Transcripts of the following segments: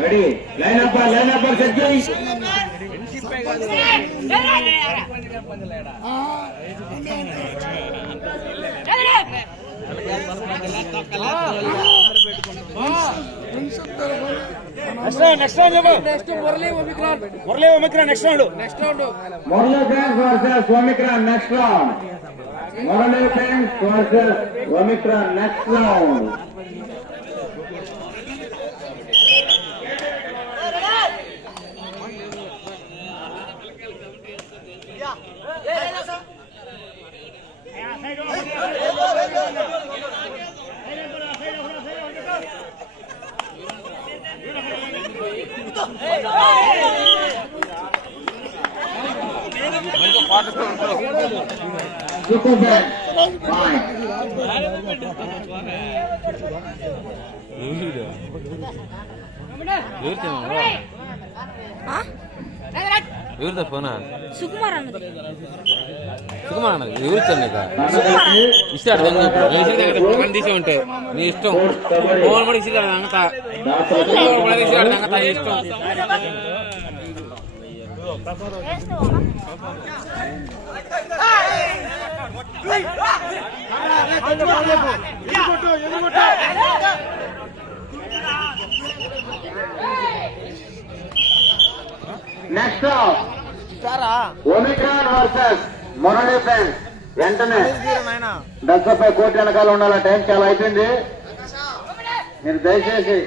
Ready line up set చేయి next Murali Omicron next round Murali friends versus Omicron next round Murali friends versus Omicron next round ఎవరిదా ఫోనా సుకుమార్ అన్నది ఎవరిచ్చాను ఇస్తాడు తీసే ఉంటే నీ ఇష్టం ఫోన్ కూడా ఇస్తాడు అంగతా అంగతా ఇష్టం next Omicron versus Murali friends వెంటనే దశపై కోటి వెనకాల ఉండాలి. టైం చాలా అయిపోయింది. మీరు దయచేసి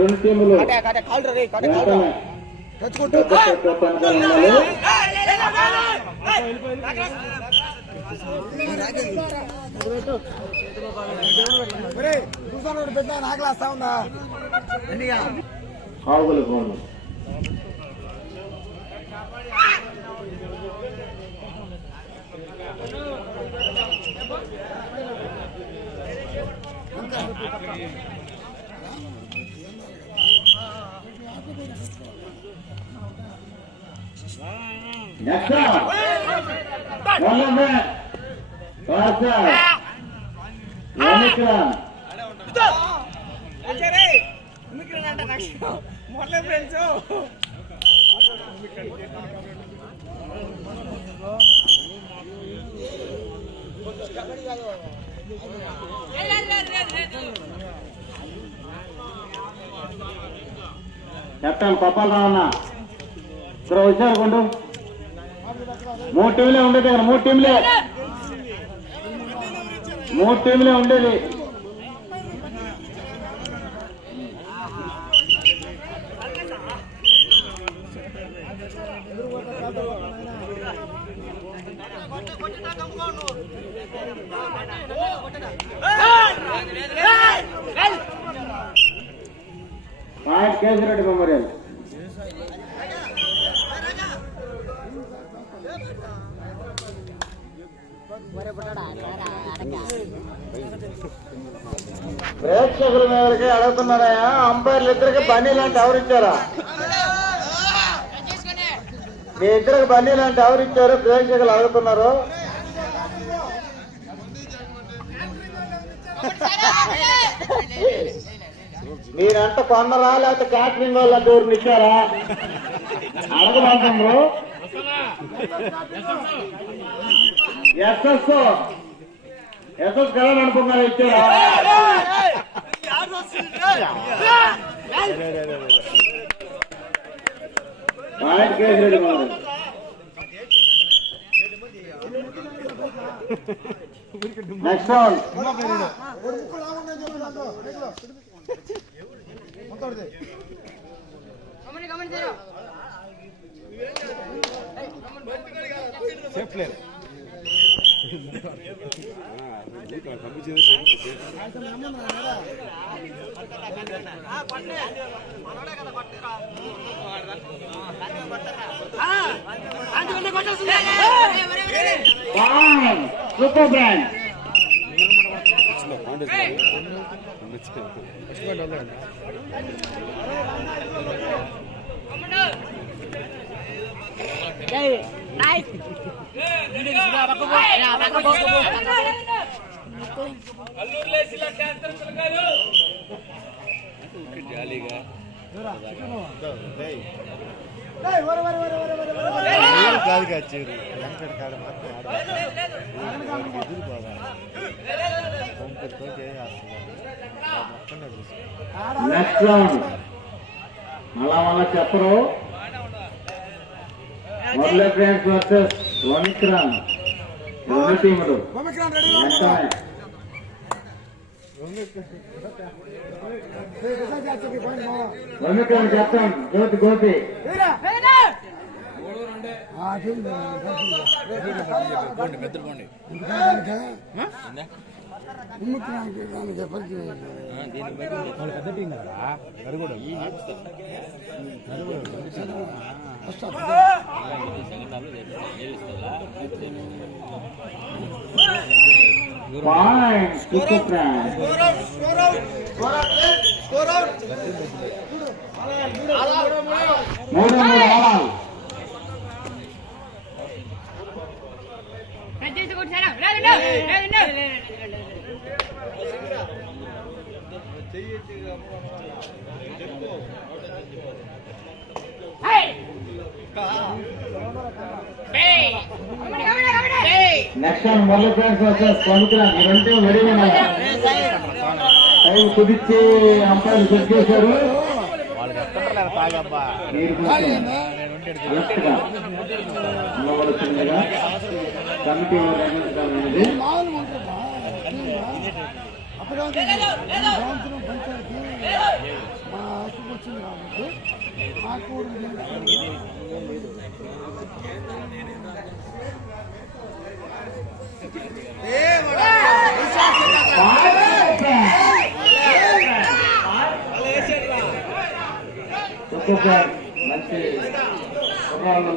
రెండు టీములు నాకులాస్తా ఉందా ఆవులు ఫోన్లు కెప్టెన్ పప్పాలరావు అన్న ఇక్కడ వచ్చారు కొండు 3 టీంలే ఉండేది కదా 3 టీంలే ఉండేది. Point Kesireddy memorial. ప్రేక్షకుల మీదకి అడుగుతున్నారా? అంపైర్లు ఇద్దరికి బన్నీలు అంటే ఎవరిచ్చారా? మీ ఇద్దరికి బన్నీలు అంటే ఎవరిచ్చారు? ప్రేక్షకులు అడుగుతున్నారు. మీరంట కొన్నరా లేకపోతే క్యాటరింగ్ వాళ్ళు అంటే ఎవరిని ఇచ్చారా? అడగమంటారు. ఎస్ఎస్ కదా అనుకున్నారా? ఇచ్చారా? నెక్స్ట్ రౌండ్ సూపర్ బ్రాండ్ జాలీగా కాదు కాచేరు వెంకట కాడ మాత్రం ఎదురు బాగా నెక్స్ట్ రౌండ్ మళ్ళా చెప్పరు మురళీ ఫ్రెండ్స్ వర్సెస్ ఒమిక్రాన్ రెండు టీములు ఒమిక్రాన్ కెప్టెన్ జ్యోతి గోపి పాయింట్ సూపర్ బ్రాండ్ 3 ఆడాలి. Next Murali friends versus Omicron ఈ రెండు రెడీ ఉన్నారు. టైం కుదిర్చి అంపైర్లు సెట్ చేశారు. ఉండవలసిందిగా కమిటీ నిర్ణయించడమైనది. మంచి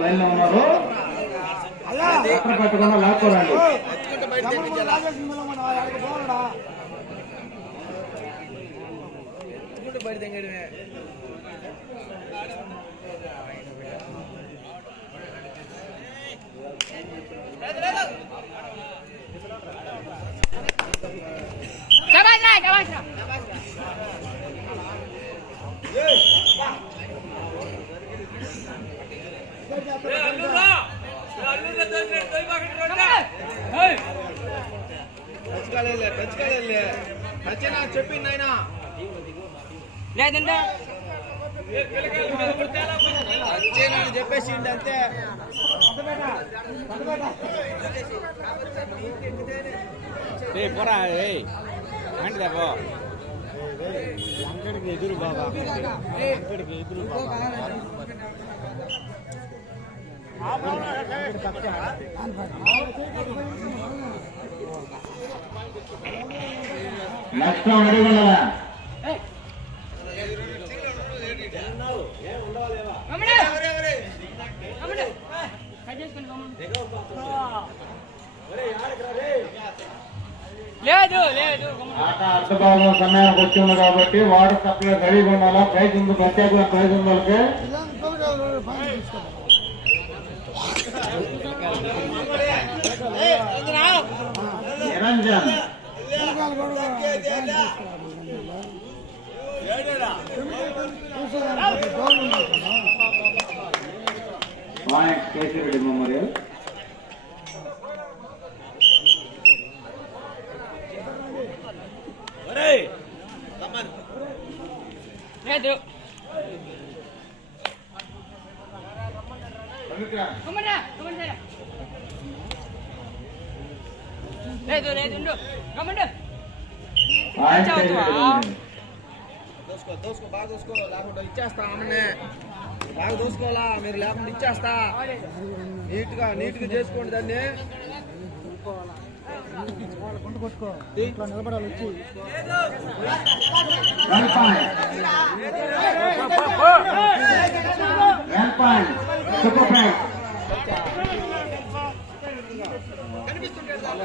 లైన్ లో ఉన్నారు. ఎక్కడ పెట్టకుండా లాక్కోరండి. చెప్పింది ఆయన లేదంటే చెప్పేసి అంతే. పోరా అంటేపో వెంకటకి ఎదురు బాబా, వెంకటకి ఎదురు బాబా. నెక్స్ట్ అడుగుండదా లేదు లేదు ఆట అర్థభాగం సమయానికి వచ్చింది కాబట్టి వాటర్ సప్లై రెడీగా ఉండాలా. ప్రైజ్ ఉంది, ప్రత్యేకమైన ప్రైజ్ ఉంది వాళ్ళకి. Niranjan point Keshireddy memorial. లేదు లేదు లేదు ఉండు గమ్మండు పాయింట్ కేశిరెడ్డి మెమోరియల్. దోసుకో బాగా దోసుకో, లేకుండా ఇచ్చేస్తా ఆమెనే. బాగా చూసుకోవాలా, మీరు లేకుండా ఇచ్చేస్తా. నీట్ గా చేసుకోండి దాన్ని. నిలబడాలి వచ్చి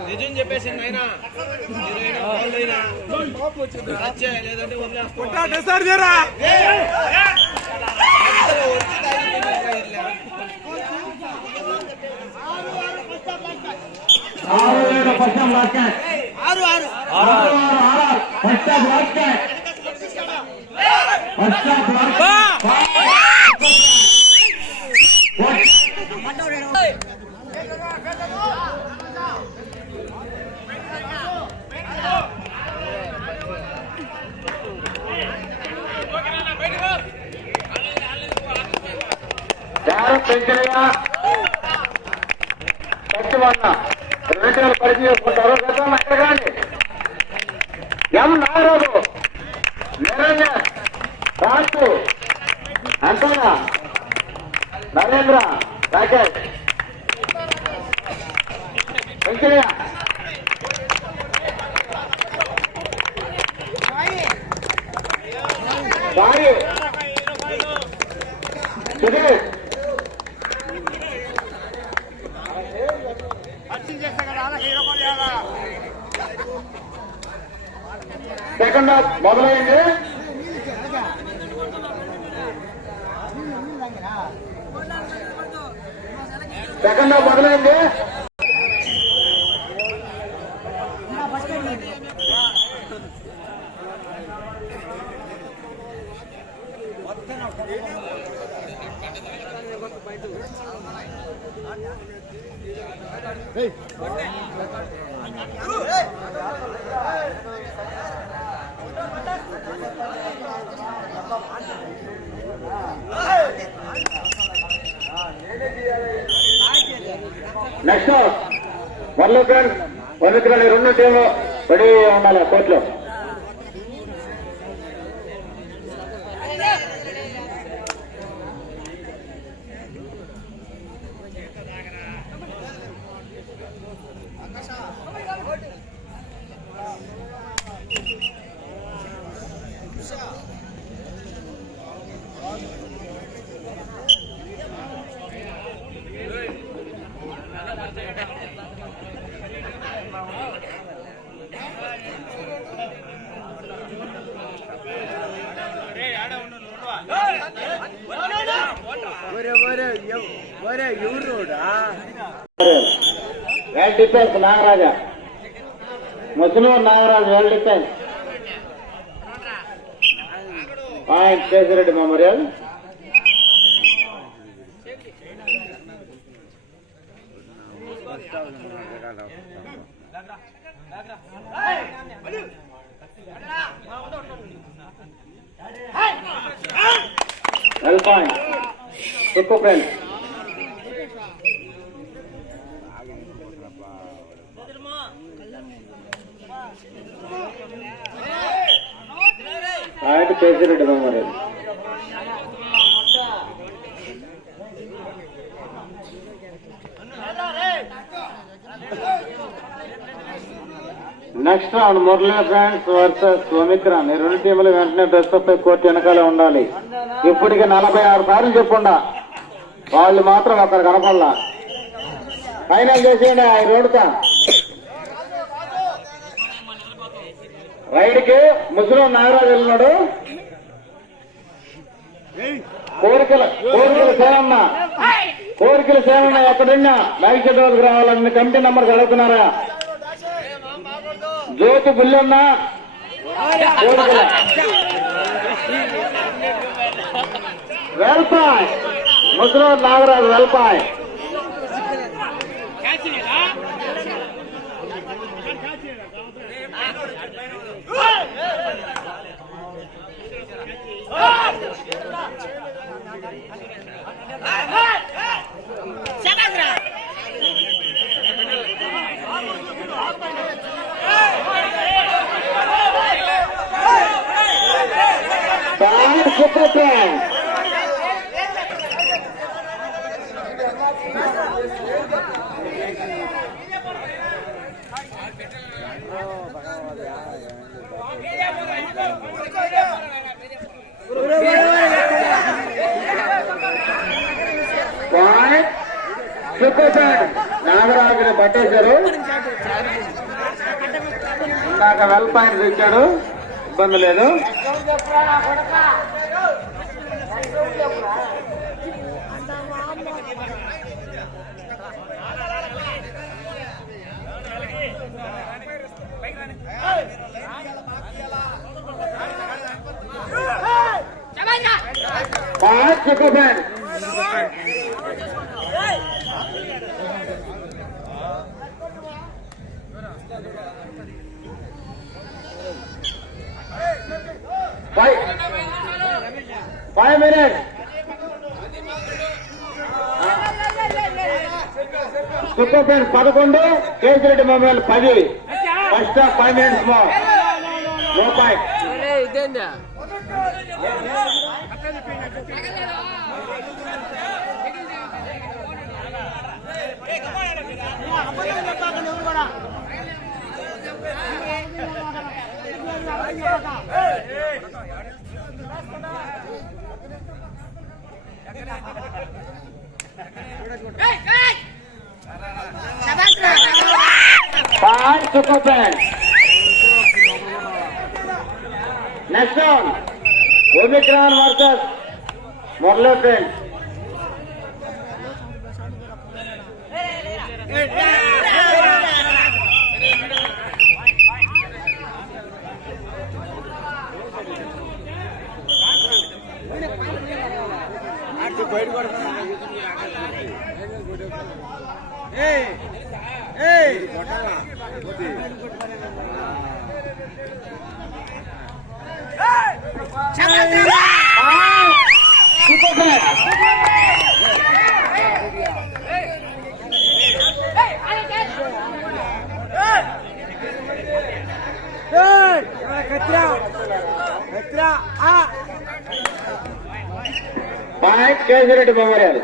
నిజం చెప్పేసి ఆయన లేదంటే వదిలేస్తా. పెంచనయ్యా సత్యవన్న 2 పరిచయం చేసుకుంటారు. గతం ఎక్కడ కానీ ఎం నాగరాజు, నిరంజన్, రాజు, అంతనా, నరేంద్ర, రాకేష్ పెంచనయ్య, సాయి, సుధీర్, సెకండ్ హాఫ్ మొదలైంది. నెక్స్ట్ వరలక్ష్మి 2 టీంలు రెడీ ఉండాలి కోర్టులో. Well defence Nagaraja, Muslim Nagaraju well defence. Point Kesireddy memorial. Well point టుక్కు friends. Point Kesireddy memorial. Next round Murali friends versus Omicron. 2 టీములు వెంటనే డ్రెస్ పై కోర్టు వెనకాలే ఉండాలి. ఇప్పటికి 46 సార్లు చెప్పుండా, వాళ్ళు మాత్రం ఒకరు కనపడలా. ఫైనల్ చేసేయండి. ఆయన రోడ్డుతా రైడ్కి ముస్లిం నాగరాజు వెళ్ళినాడు. కోరికల సేవన్న ఎక్కడున్నా మైక్ చెట్టుకు రావాలని కమిటీ నంబర్ అడుగుతున్నారా? జ్యోతి బుల్లన్న కోరికల వెల్పాయ్, ముస్లిం నాగరాజు వెల్పాయ్. Super నాగరాజుని పట్టేశారు. ఇందాక వెల్ పాయింట్ ఇచ్చాడు, ఇబ్బంది లేదు. Five minutes. Super Friends 11, Kesireddy mobile 10. First half 5 minutes more. No point. Five Super Friends. Next round, Omicron versus Morley Friends. Five Kesireddy memorial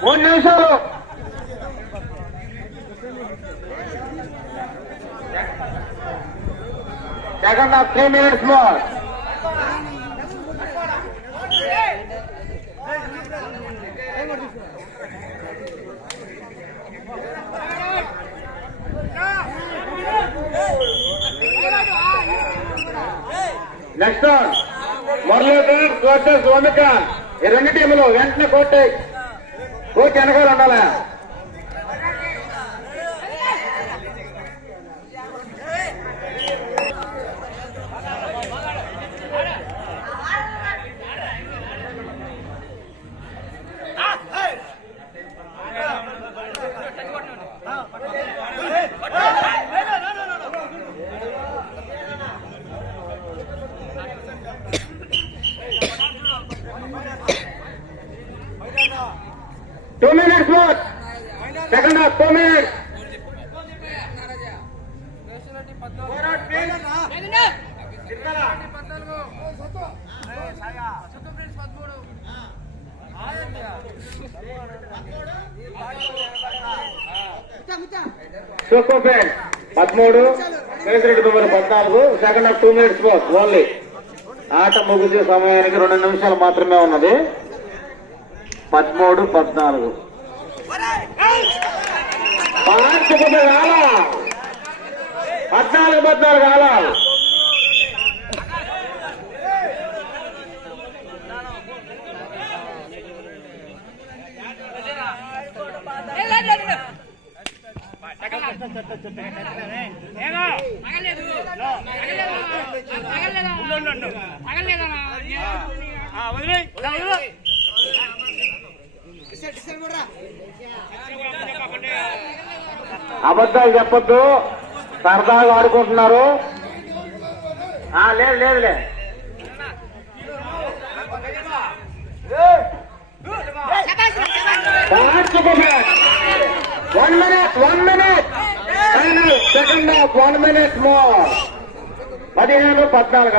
3 నిమిషాలు. Second half 3 minutes more. Next round, Morley Friends versus Omicron. ఈ రెండు టీములు వెంటనే court వెనకాల ఉండాలి. Two minutes more. Second half 2 minutes. Super Friends 13, Kesireddy memorial 14. Second half 2 minutes more only. ఆట ముగిసే సమయానికి 2 నిమిషాలు మాత్రమే ఉన్నది. 13, 14. కాలా 14 కాలా. అబద్ధాలు చెప్పొద్దు, సరదాగా ఆడుకుంటున్నారు. లేదు లేదులే. One minute. Second half 1 minute more. 15, 14.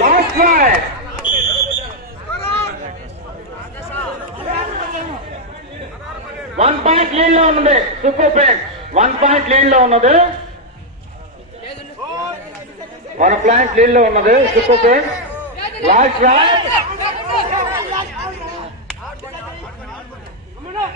Last boy 1 point lead లో ఉన్నది సూపర్ ఫ్రెండ్స్ 1 పాయింట్ లీడ్ లో ఉన్నది 1 పాయింట్ లీడ్ లో ఉన్నది సూపర్ ఫ్రెండ్స్ లాస్ట్ బాయ్ గమ్మును